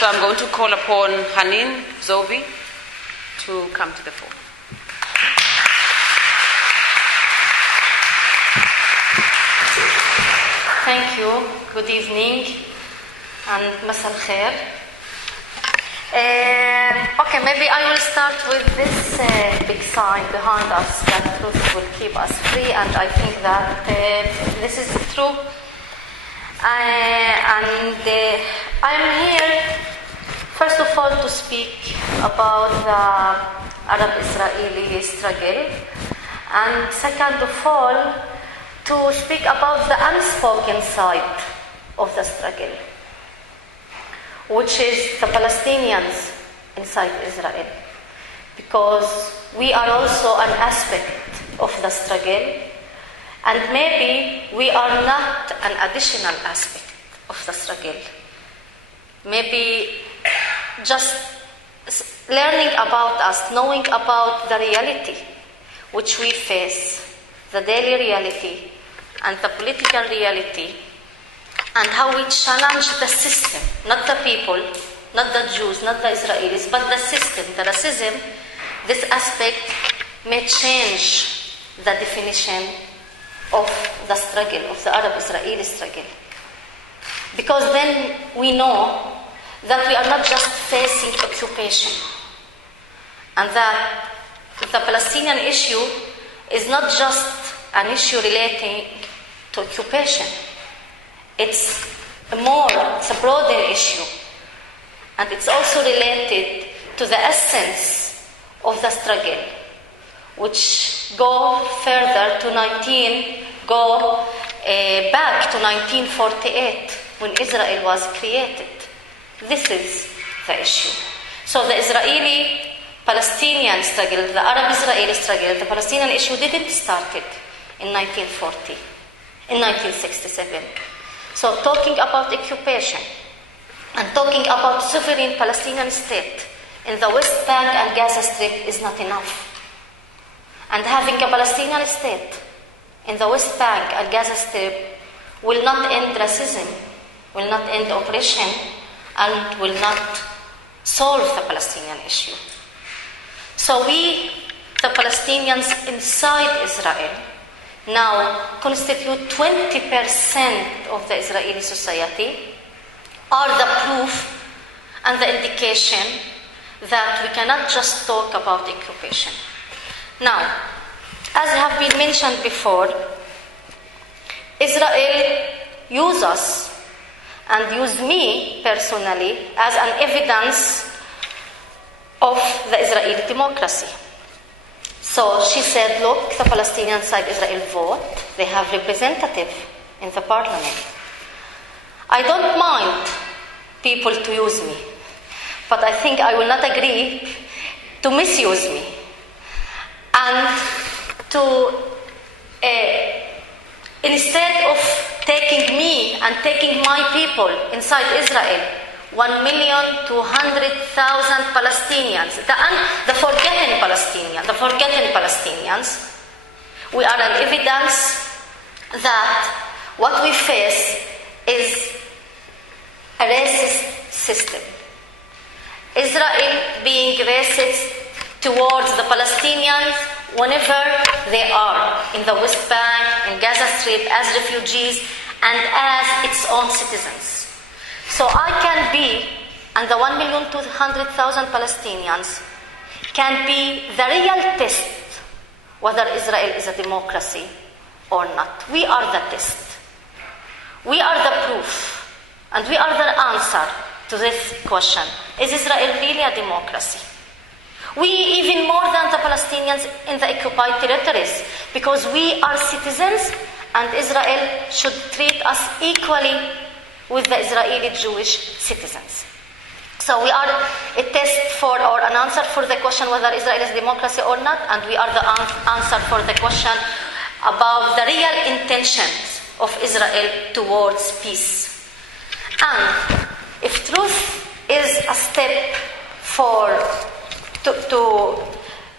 So I'm going to call upon Haneen Zoabi to come to the floor. Thank you. Good evening and masal khair. Okay, maybe I will start with this big sign behind us that truth will keep us free, and I think that this is true. I'm here, first of all, to speak about the Arab-Israeli struggle, and second of all, to speak about the unspoken side of the struggle, which is the Palestinians inside Israel, because we are also an aspect of the struggle, and maybe we are not an additional aspect of the struggle. Maybe just learning about us, knowing about the reality which we face, the daily reality and the political reality, and how we challenge the system, not the people, not the Jews, not the Israelis, but the system, the racism. This aspect may change the definition of the struggle, of the Arab-Israeli struggle. Because then we know that we are not just facing occupation, and that the Palestinian issue is not just an issue relating to occupation. It's a broader issue, and it's also related to the essence of the struggle, which go further to back to 1948, when Israel was created. This is the issue. So the Israeli-Palestinian struggle, the Arab-Israeli struggle, the Palestinian issue didn't start in 1940, in 1967. So talking about occupation and talking about sovereign Palestinian state in the West Bank and Gaza Strip is not enough. And having a Palestinian state in the West Bank and Gaza Strip will not end racism, will not end oppression, and will not solve the Palestinian issue. So we, the Palestinians inside Israel, now constitute 20% of the Israeli society, are the proof and the indication that we cannot just talk about occupation. Now, as have been mentioned before, Israel uses us and used me personally as an evidence of the Israeli democracy. So she said, look, the Palestinian side Israel vote, they have representative in the parliament. I don't mind people to use me, but I think I will not agree to misuse me and to, instead of taking me and taking my people inside Israel, 1,200,000 Palestinians, the forgotten Palestinians, we are an evidence that what we face is a racist system. Israel being racist towards the Palestinians whenever they are in the West Bank, in Gaza Strip, as refugees and as its own citizens. So I can be, and the 1,200,000 Palestinians can be the real test whether Israel is a democracy or not. We are the test. We are the proof. And we are the answer to this question. Is Israel really a democracy? We, even more than the Palestinians in the occupied territories, because we are citizens and Israel should treat us equally with the Israeli Jewish citizens. So we are a test for, or an answer for the question whether Israel is a democracy or not, and we are the answer for the question about the real intentions of Israel towards peace. And if truth is a step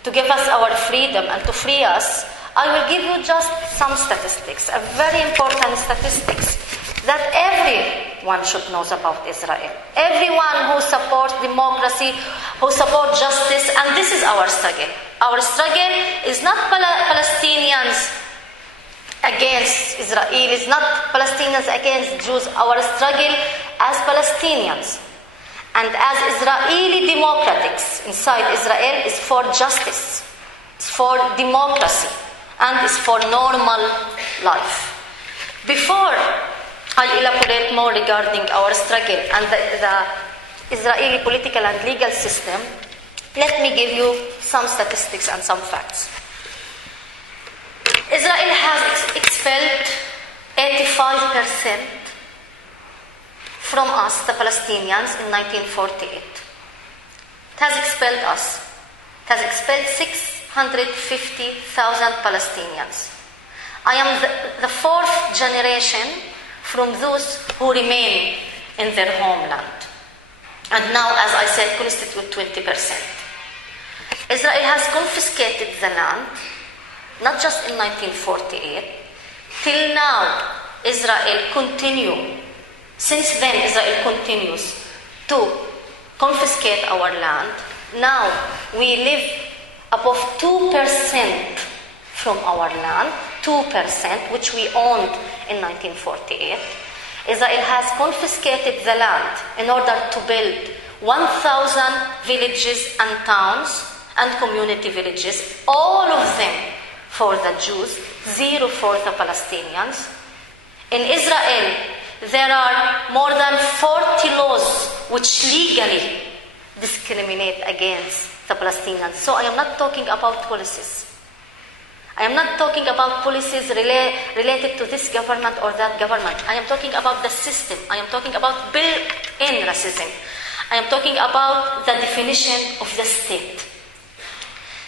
to give us our freedom and to free us, I will give you just some statistics, a very important statistics, that every everyone should know about Israel. Everyone who supports democracy, who supports justice, and this is our struggle. Our struggle is not Palestinians against Israelis, not Palestinians against Jews. Our struggle as Palestinians and as Israeli democrats inside Israel is for justice, it's for democracy, and it's for normal life. Before I elaborate more regarding our struggle and the Israeli political and legal system, let me give you some statistics and some facts. Israel has expelled 85% from us, the Palestinians, in 1948. It has expelled us. It has expelled 650,000 Palestinians. I am the fourth generation from those who remain in their homeland. And now, as I said, constitute 20%. Israel has confiscated the land, not just in 1948. Till now, since then Israel continues to confiscate our land. Now, we live above 2% from our land, 2%, which we owned in 1948. Israel has confiscated the land in order to build 1,000 villages and towns and community villages, all of them for the Jews, 0 for the Palestinians. In Israel, there are more than 40 laws which legally discriminate against the Palestinians. So I am not talking about policies. I am not talking about policies related to this government or that government. I am talking about the system. I am talking about built-in racism. I am talking about the definition of the state.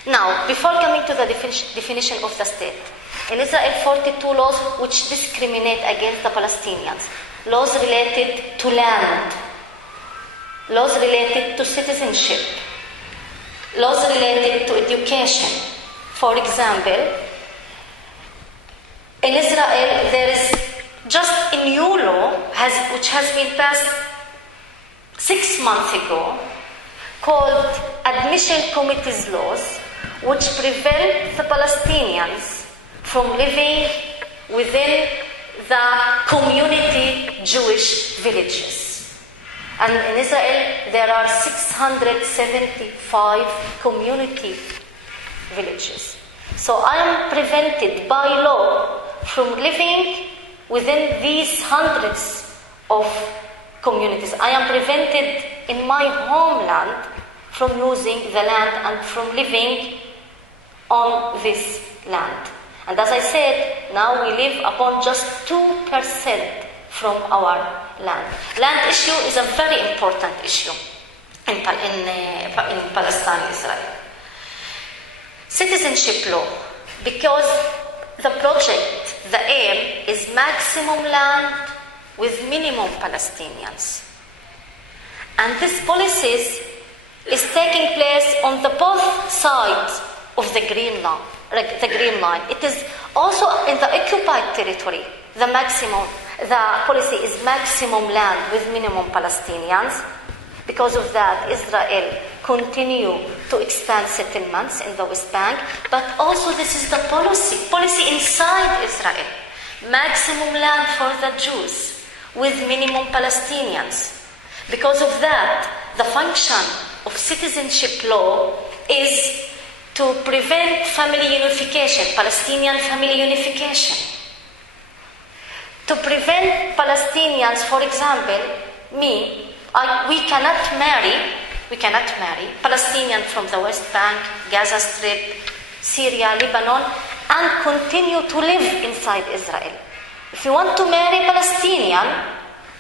Now, before coming to the definition of the state, in Israel, 42 laws which discriminate against the Palestinians. Laws related to land, laws related to citizenship, laws related to education. For example, in Israel, there is just a new law which has been passed 6 months ago called Admission Committees Laws, which prevent the Palestinians from living within the community Jewish villages. And in Israel, there are 675 community villages. So I am prevented by law from living within these hundreds of communities. I am prevented in my homeland from using the land and from living on this land. And as I said, now we live upon just 2% from our land. Land issue is a very important issue in Palestine, Israel. Citizenship law, because the project, the aim is maximum land with minimum Palestinians. And this policies is taking place on the both sides of the green line. It is also in the occupied territory. The policy is maximum land with minimum Palestinians. Because of that, Israel continue to expand settlements in the West Bank, but also this is the policy inside Israel. Maximum land for the Jews with minimum Palestinians. Because of that, the function of citizenship law is to prevent family unification, Palestinian family unification. To prevent Palestinians, for example, we cannot marry Palestinian from the West Bank, Gaza Strip, Syria, Lebanon, and continue to live inside Israel. If you want to marry Palestinian,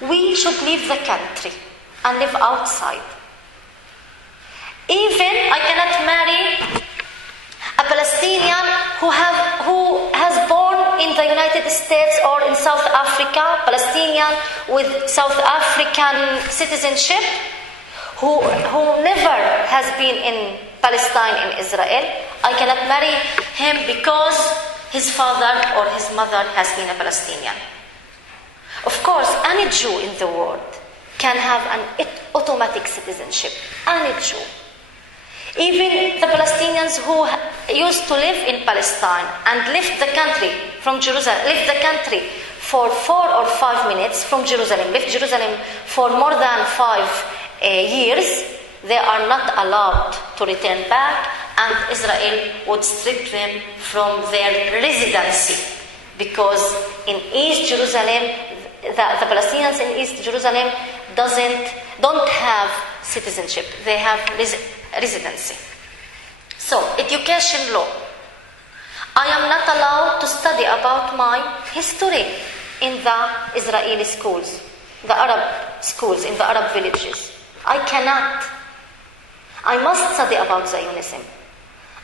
we should leave the country and live outside. Even I cannot marry a Palestinian who has born in the United States or in South Africa, Palestinian with South African citizenship, who never has been in Palestine, in Israel. I cannot marry him because his father or his mother has been a Palestinian. Of course, any Jew in the world can have an automatic citizenship. Any Jew. Even the Palestinians who used to live in Palestine and left the country from Jerusalem, left the country for 4 or 5 minutes from Jerusalem, left Jerusalem for more than 5 years, they are not allowed to return back, and Israel would strip them from their residency. Because in East Jerusalem, the Palestinians in East Jerusalem don't have citizenship. They have residency. So, education law. I am not allowed to study about my history in the Israeli schools, the Arab schools, in the Arab villages. I cannot. I must study about Zionism.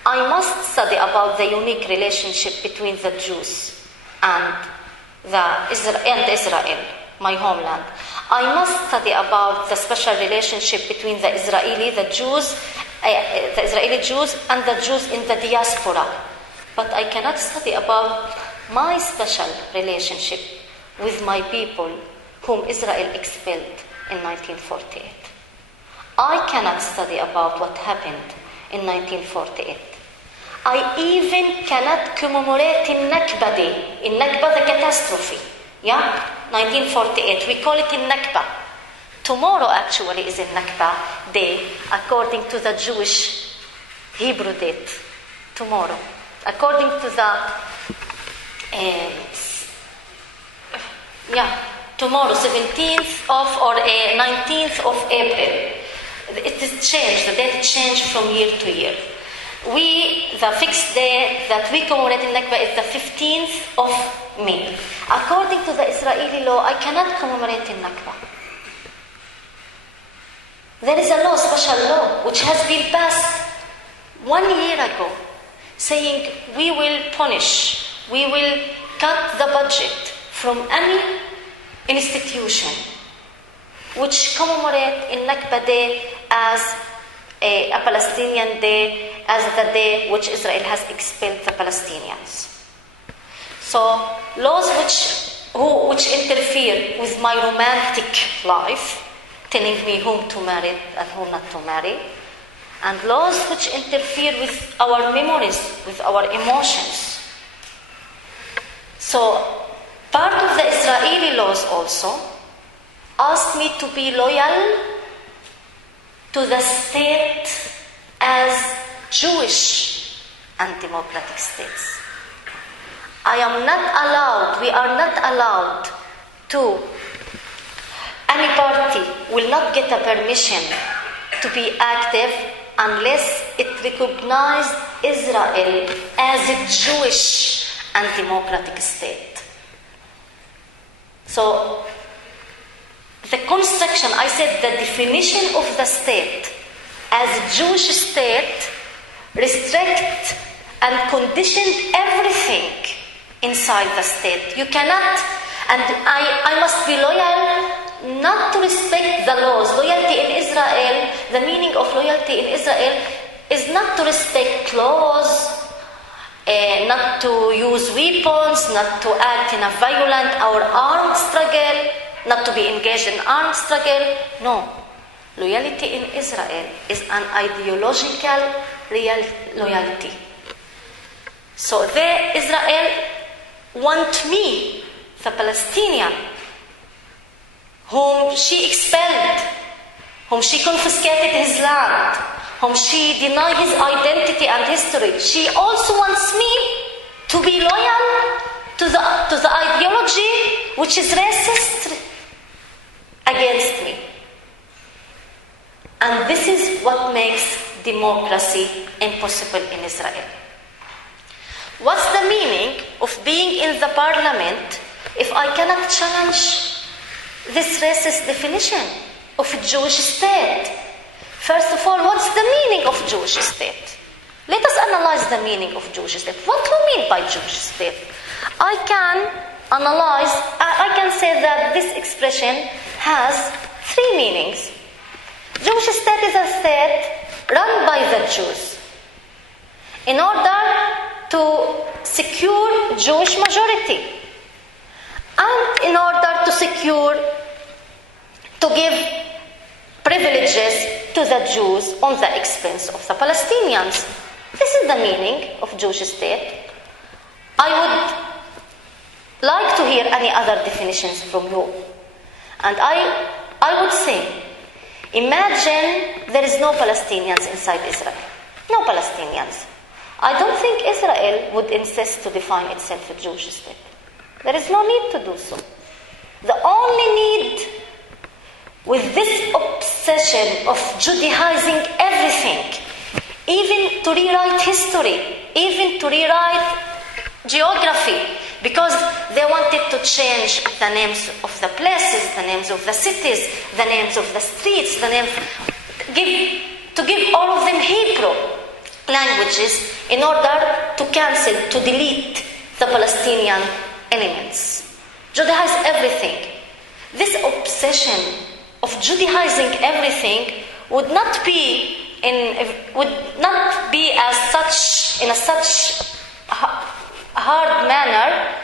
I must study about the unique relationship between the Jews and Israel, my homeland. I must study about the special relationship between the Israeli Jews and the Jews in the diaspora. But I cannot study about my special relationship with my people whom Israel expelled in 1948. I cannot study about what happened in 1948. I even cannot commemorate in Nakba Day, in Nakba the catastrophe. 1948, we call it in Nakba. Tomorrow actually is in Nakba Day, according to the Jewish Hebrew date. Tomorrow. According to the, tomorrow, 17th of or 19th of April. It is changed, the date changed from year to year. The fixed day that we commemorate in Nakba is the 15th of May. According to the Israeli law, I cannot commemorate in Nakba. There is a law, special law, which has been passed 1 year ago, saying we will punish, we will cut the budget from any institution which commemorate in Nakba Day as a Palestinian day, as the day which Israel has expelled the Palestinians. So laws which interfere with my romantic life, telling me whom to marry and whom not to marry, and laws which interfere with our memories, with our emotions. So part of the Israeli laws also asked me to be loyal to the state as Jewish and democratic states. I am not allowed, we are not allowed to, any party will not get a permission to be active unless it recognizes Israel as a Jewish and democratic state. So, the construction, I said the definition of the state as a Jewish state restrict and conditioned everything inside the state. You cannot, and I must be loyal not to respect the laws. Loyalty in Israel, the meaning of loyalty in Israel is not to respect laws, not to use weapons, not to act in a violent or armed struggle, not to be engaged in armed struggle. No. Loyalty in Israel is an ideological loyalty. So Israel want me, the Palestinian, whom she expelled, whom she confiscated his land, whom she denied his identity and history. She also wants me to be loyal to the ideology which is racist against me. And this is what makes democracy impossible in Israel. What's the meaning of being in the parliament if I cannot challenge this racist definition of a Jewish state? First of all, what's the meaning of Jewish state? Let us analyze the meaning of Jewish state. What do we mean by Jewish state? I can say that this expression has 3 meanings. Jewish state is a state run by the Jews in order to secure Jewish majority and in order to give privileges to the Jews on the expense of the Palestinians. This is the meaning of Jewish state. I would like to hear any other definitions from you. And I would say, imagine there is no Palestinians inside Israel. No Palestinians. I don't think Israel would insist to define itself a Jewish state. There is no need to do so. The only need with this obsession of Judaizing everything, even to rewrite history, even to rewrite geography, because they wanted to change the names of the places, the names of the cities, the names of the streets, to give all of them Hebrew languages in order to cancel, to delete the Palestinian elements. Judaize everything. This obsession of Judaizing everything would not be as such in a such hard manner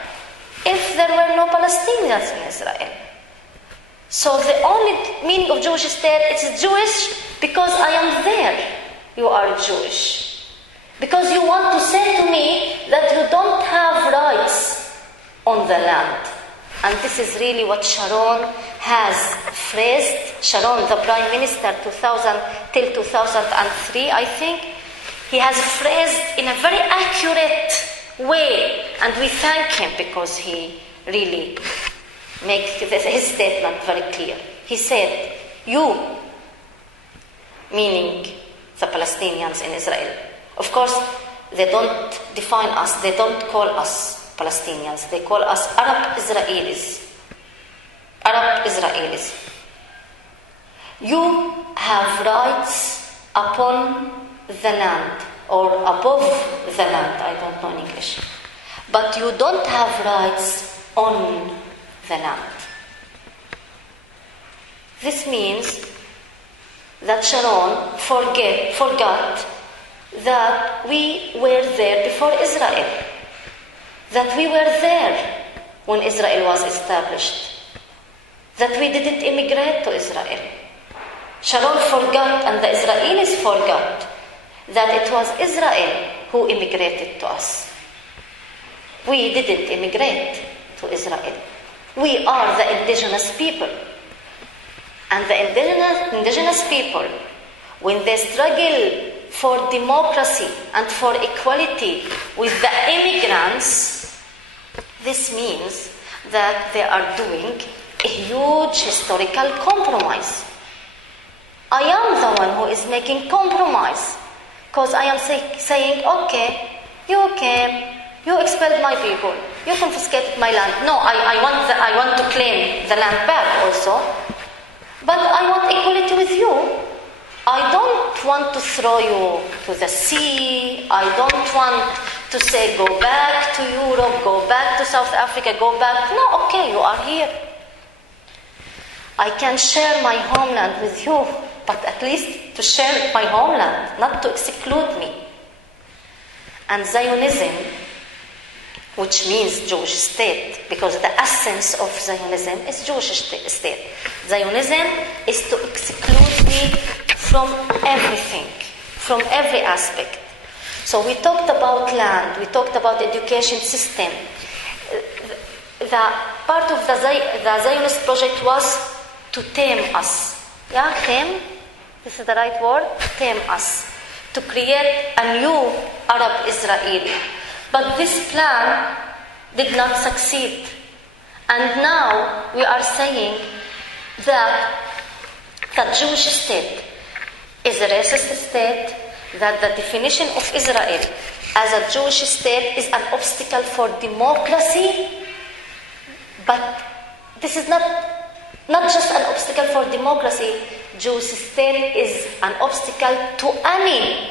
if there were no Palestinians in Israel. So the only meaning of Jewish state is Jewish because I am there. You are Jewish. Because you want to say to me that you don't have rights on the land. And this is really what Sharon has phrased. Sharon, the Prime Minister, 2000 till 2003, I think, he has phrased in a very accurate way, and we thank him because he really makes his statement very clear. He said, you, meaning the Palestinians in Israel. Of course, they don't define us, they don't call us Palestinians, they call us Arab Israelis. Arab Israelis. You have rights upon the land, or above the land, I don't know in English. But you don't have rights on the land. This means that Sharon forgot that we were there before Israel. That we were there when Israel was established. That we didn't immigrate to Israel. Sharon forgot, and the Israelis forgot, that it was Israel who immigrated to us. We didn't immigrate to Israel. We are the indigenous people. And the indigenous people, when they struggle for democracy and for equality with the immigrants, this means that they are doing a huge historical compromise. I am the one who is making compromise, because I am saying, okay, you came, you expelled my people, you confiscated my land. No, I want to claim the land back also, but I want equality with you. I don't want to throw you to the sea. I don't want to say, go back to Europe, go back to South Africa, go back. No, okay, you are here. I can share my homeland with you, but at least to share my homeland, not to exclude me. And Zionism, which means Jewish state, because the essence of Zionism is Jewish state. Zionism is to exclude me from everything, from every aspect. So we talked about land, we talked about the education system. The part of the Zionist project was to tame us. Yeah, tame? This is the right word? Tame us. To create a new Arab Israeli. But this plan did not succeed. And now we are saying that the Jewish state is a racist state, that the definition of Israel as a Jewish state is an obstacle for democracy. But this is not just an obstacle for democracy. Jewish state is an obstacle to any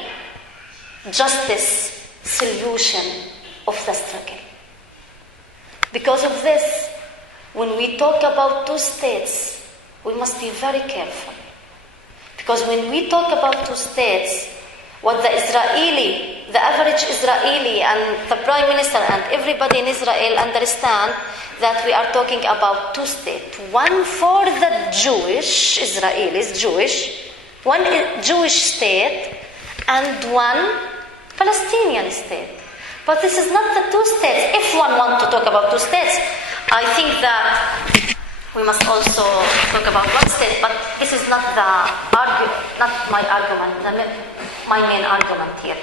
justice solution of the struggle. Because of this, when we talk about two states, we must be very careful. Because when we talk about two states, what the average Israeli and the Prime Minister and everybody in Israel understand that we are talking about two states. One for the Jewish, Israelis, Jewish, one Jewish state and one Palestinian state. But this is not the two states. If one wants to talk about two states, I think that we must also talk about one state, but this is not my argument, my main argument here.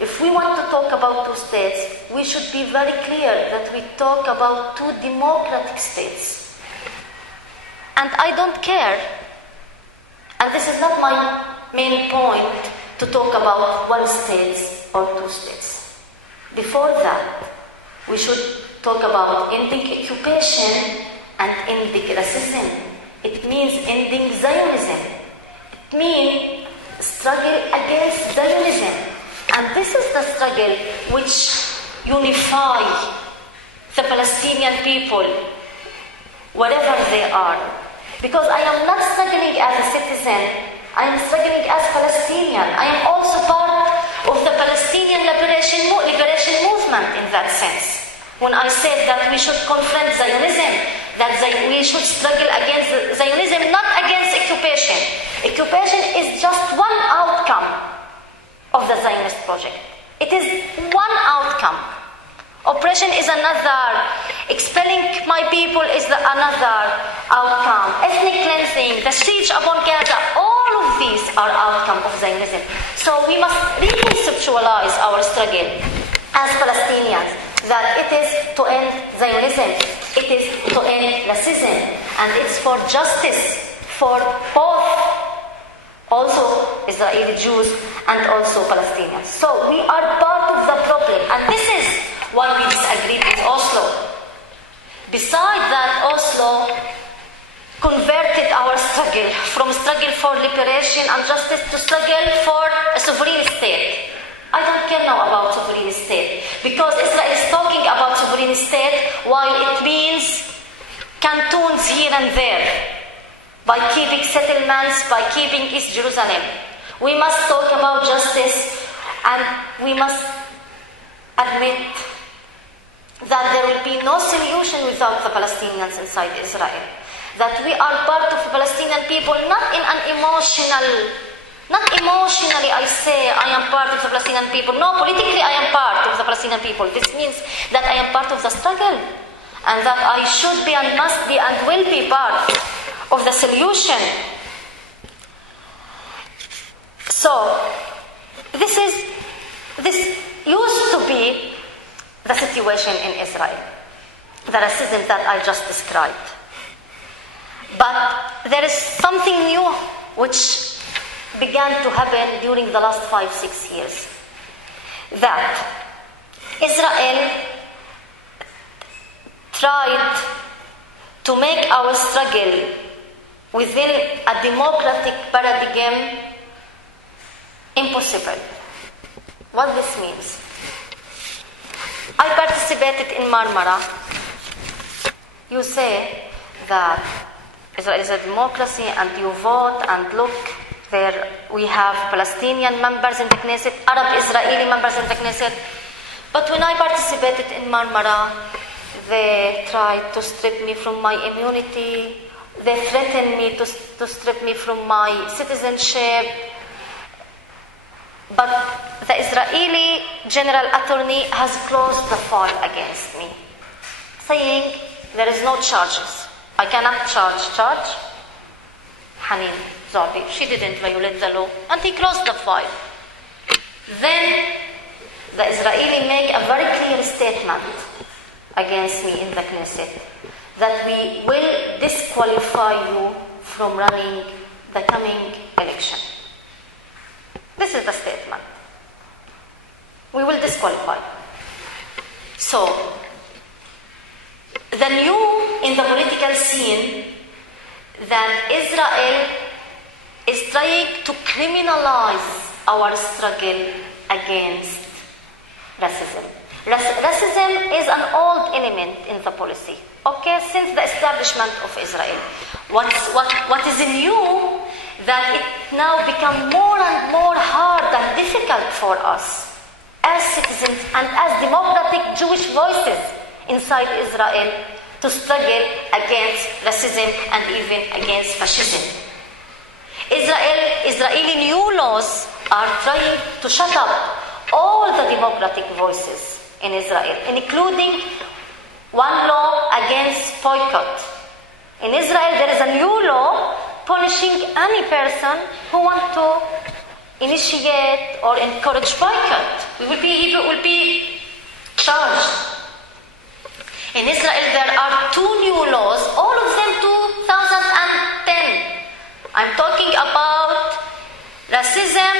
If we want to talk about two states, we should be very clear that we talk about two democratic states. And I don't care, and this is not my main point, to talk about one state or two states. Before that, we should talk about ending occupation and ending racism. It means ending Zionism. It means struggle against Zionism. And this is the struggle which unifies the Palestinian people, wherever they are. Because I am not struggling as a citizen, I am struggling as Palestinian. I am also part of the Palestinian liberation movement in that sense. When I said that we should confront Zionism, that we should struggle against Zionism, not against occupation. Occupation is just one outcome of the Zionist project. It is one outcome. Oppression is another. Expelling my people is another outcome. Ethnic cleansing, the siege upon Gaza, all of these are outcome of Zionism. So we must reconceptualize our struggle as Palestinians, that it is to end Zionism, it is to end racism, and it's for justice for both, also Israeli Jews and also Palestinians. So we are part of the problem, and this is why we disagreed with Oslo. Besides that, Oslo converted our struggle from struggle for liberation and justice to struggle for a sovereign state. I don't care now about sovereign state, because Israel is talking about sovereign state while it means cantons here and there, by keeping settlements, by keeping East Jerusalem. We must talk about justice, and we must admit that there will be no solution without the Palestinians inside Israel. That we are part of the Palestinian people, not emotionally I say I am part of the Palestinian people. No, politically I am part of the Palestinian people. This means that I am part of the struggle, and that I should be and must be and will be part of the solution. So, this used to be the situation in Israel, the racism that I just described. But there is something new which began to happen during the last 5-6 years. That Israel tried to make our struggle within a democratic paradigm impossible. What this means? I participated in Marmara. You say that Israel is a democracy and you vote, and look, there we have Palestinian members in the Knesset, Arab Israeli members in the Knesset. But when I participated in Marmara, they tried to strip me from my immunity. They threatened me to strip me from my citizenship. But the Israeli General Attorney has closed the file against me, saying there is no charges. I cannot charge Haneen Zoabi. She didn't violate the law, and he closed the file. Then the Israeli make a very clear statement against me in the Knesset, that we will disqualify you from running the coming election. This is the statement. We will disqualify. So, the new in the political scene that Israel is trying to criminalize our struggle against racism. Racism is an old element in the policy, okay, since the establishment of Israel. What is new that it now becomes more and more hard and difficult for us as citizens and as democratic Jewish voices inside Israel to struggle against racism and even against fascism. Israeli new laws are trying to shut up all the democratic voices in Israel, including one law against boycott. In Israel, there is a new law punishing any person who wants to initiate or encourage boycott. He will be charged. In Israel, there are 2 new laws, all of them 2010. I'm talking about racism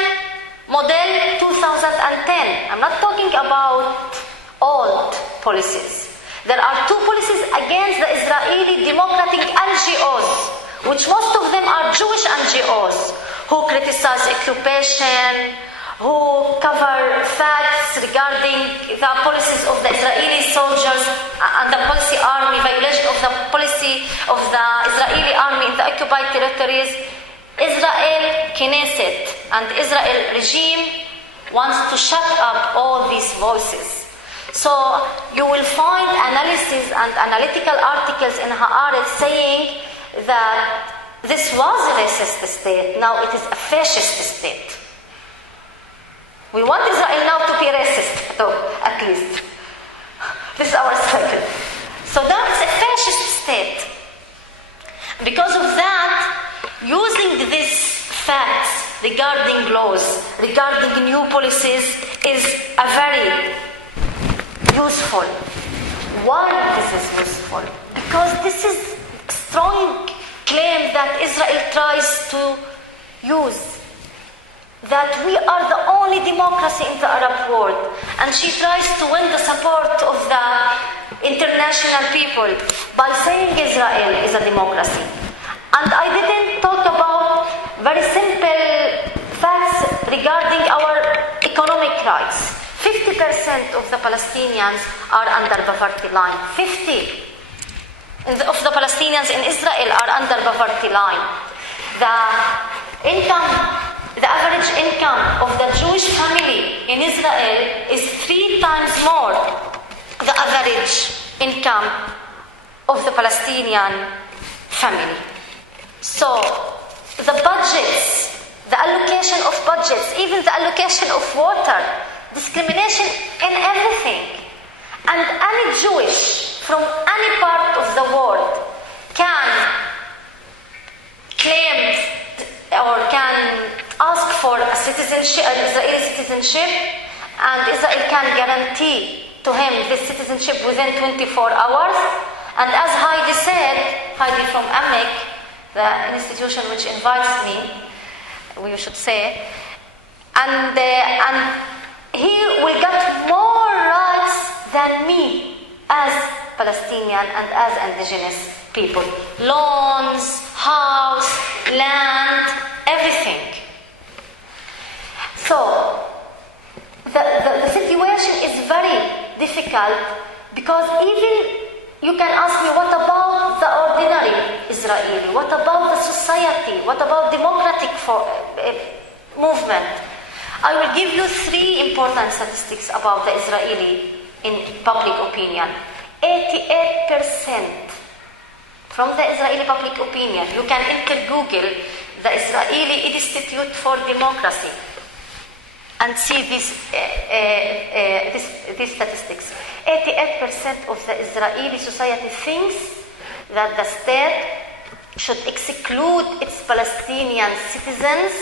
model 2010. I'm not talking about old policies. There are 2 policies against the Israeli democratic NGOs, which most of them are Jewish NGOs, who criticize occupation, who cover facts regarding the policies of the Israeli soldiers and the policy army, violation of the policy of the Israeli army in the occupied territories. Israel Knesset and Israel regime wants to shut up all these voices. So you will find analysis and analytical articles in Haaretz saying that this was a racist state, now it is a fascist state. We want Israel now to be racist, though, at least. This is our struggle. So that is a fascist state. Because of that, using these facts regarding laws, regarding new policies, is a very useful. Why this is useful? Because this is a strong claim that Israel tries to use, that we are the only democracy in the Arab world, and she tries to win the support of the international people by saying Israel is a democracy. And I didn't talk about very simple facts regarding our economic rights. 50% of the Palestinians are under poverty line. 50% of the Palestinians in Israel are under poverty line. The average income of the Jewish family in Israel is 3 times more the average income of the Palestinian family. So the budgets, the allocation of budgets, even the allocation of water, discrimination in everything. And any Jewish from any part of the world can claim or can ask for a citizenship, an Israeli citizenship, and Israel can guarantee to him this citizenship within 24 hours. And as Heidi said, Heidi from AMIC, the institution which invites me, we should say, and he will get more rights than me as Palestinian and as indigenous people. Loans, house, land, everything. So the situation is very difficult, because even you can ask me, what about the ordinary Israeli? What about the society? What about democratic movement? I will give you 3 important statistics about the Israeli in public opinion. 88% from the Israeli public opinion, you can enter Google, the Israeli Institute for Democracy, and see these statistics. 88% of the Israeli society thinks that the state should exclude its Palestinian citizens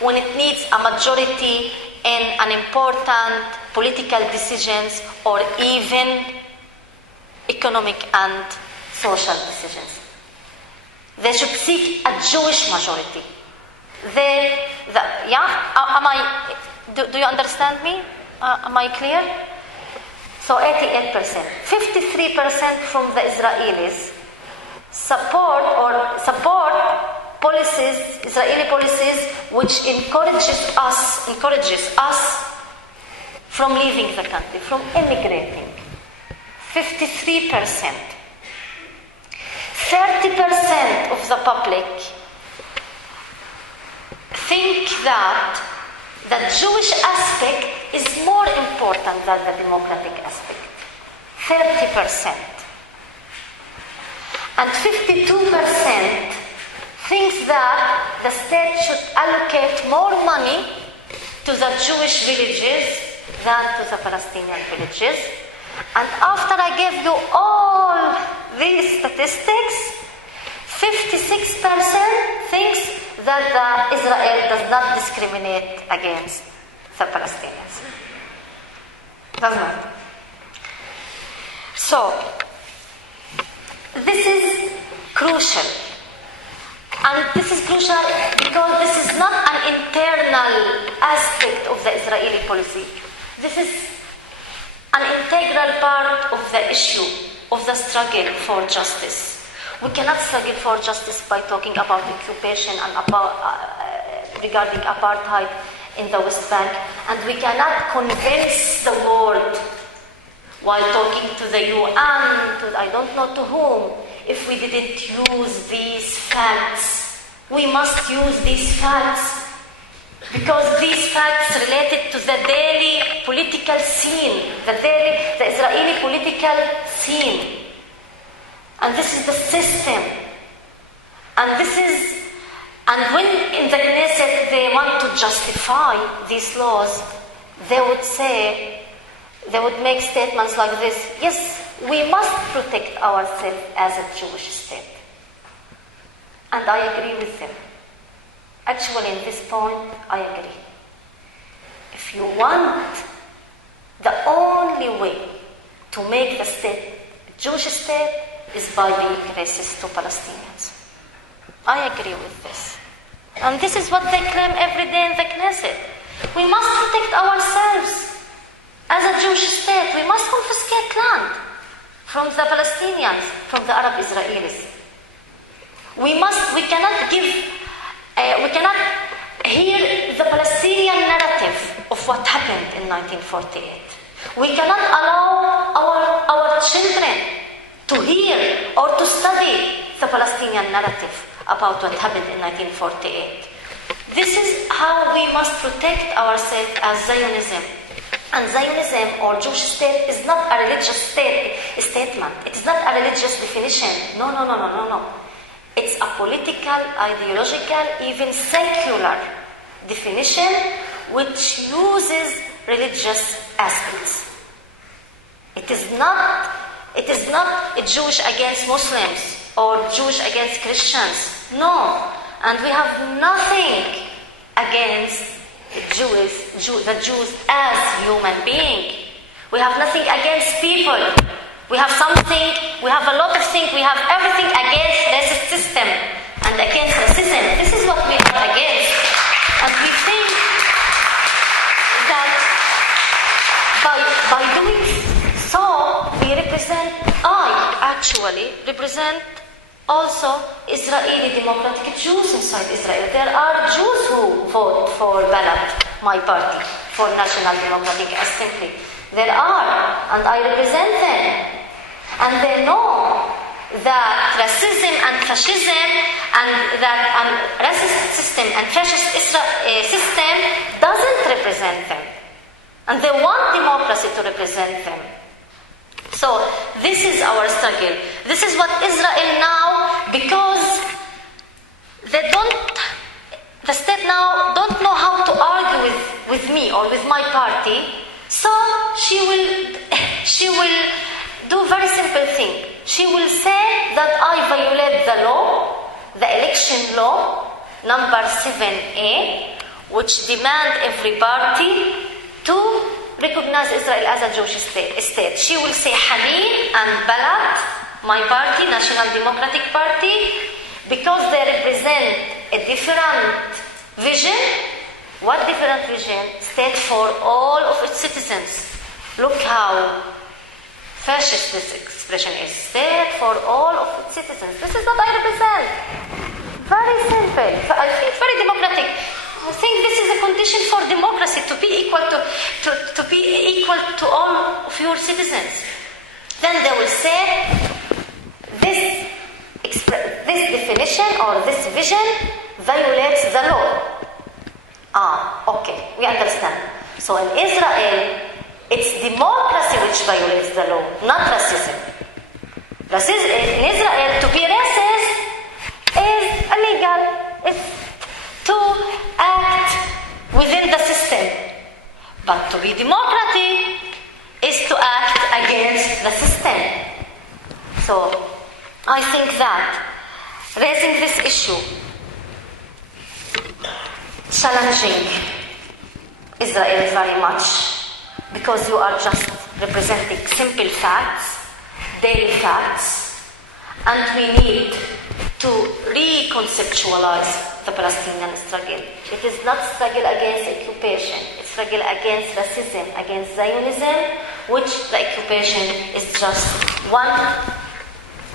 when it needs a majority in an important political decisions or even economic and social decisions. They should seek a Jewish majority. Do you understand me? Am I clear? So 88%. 53% from the Israelis support policies, Israeli policies, which encourages us from leaving the country, from immigrating. 53%. 30% of the public think that the Jewish aspect is more important than the democratic aspect. 30%. And 52% thinks that the state should allocate more money to the Jewish villages than to the Palestinian villages. And after I gave you all these statistics, 56% thinks that Israel does not discriminate against the Palestinians. Does not. So, this is crucial. And this is crucial because this is not an internal aspect of the Israeli policy. This is an integral part of the issue, of the struggle for justice. We cannot struggle for justice by talking about occupation and regarding apartheid in the West Bank, and we cannot convince the world while talking to the UN, to I don't know to whom, if we didn't use these facts. We must use these facts because these facts related to the daily political scene, the Israeli political scene. And this is the system. And when in the Knesset they want to justify these laws, they would make statements like this: yes, we must protect ourselves as a Jewish state. And I agree with them. Actually, in this point, I agree. If you want, the only way to make the state a Jewish state is by being racist to Palestinians. I agree with this. And this is what they claim every day in the Knesset. We must protect ourselves as a Jewish state. We must confiscate land from the Palestinians, from the Arab Israelis. We cannot hear the Palestinian narrative of what happened in 1948. We cannot allow our children to hear or to study the Palestinian narrative about what happened in 1948. This is how we must protect ourselves as Zionism. And Zionism or Jewish state is not a religious statement. It is not a religious definition. No. It's a political, ideological, even secular definition which uses religious aspects. It is not Jewish against Muslims or Jewish against Christians. No. And we have nothing against the Jews as human beings. We have nothing against people. We have a lot of things, we have everything against racist system and against racism. This is what we are against. And we think that by doing so, I actually represent also Israeli democratic Jews inside Israel. There are Jews who vote for Balad, my party, for National Democratic Assembly. There are, and I represent them. And they know that racism and fascism and racist system and fascist system doesn't represent them. And they want democracy to represent them. So this is our struggle. This is what Israel now, because the state now don't know how to argue with me or with my party, so she will do very simple thing. She will say that I violate the law, the election law, number 7A, which demand every party to recognize Israel as a Jewish state. She will say Haneen and Balad, my party, National Democratic Party, because they represent a different vision. What different vision? State for all of its citizens. Look how fascist this expression is. State for all of its citizens. This is what I represent. Very simple. I think very democratic. I think this is a condition for democracy, to be equal to all of your citizens. Then they will say this definition or this vision violates the law. So in Israel, it's democracy which violates the law, not racism. In Israel, to be racist is illegal. It's to act within the system. But to be democratic is to act against the system. So I think that raising this issue, challenging Israel very much, because you are just representing simple facts, daily facts, and we need to reconceptualize the Palestinian struggle. It is not struggle against occupation, it's struggle against racism, against Zionism, which the occupation is just one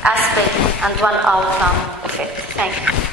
aspect and one outcome of it. Thank you.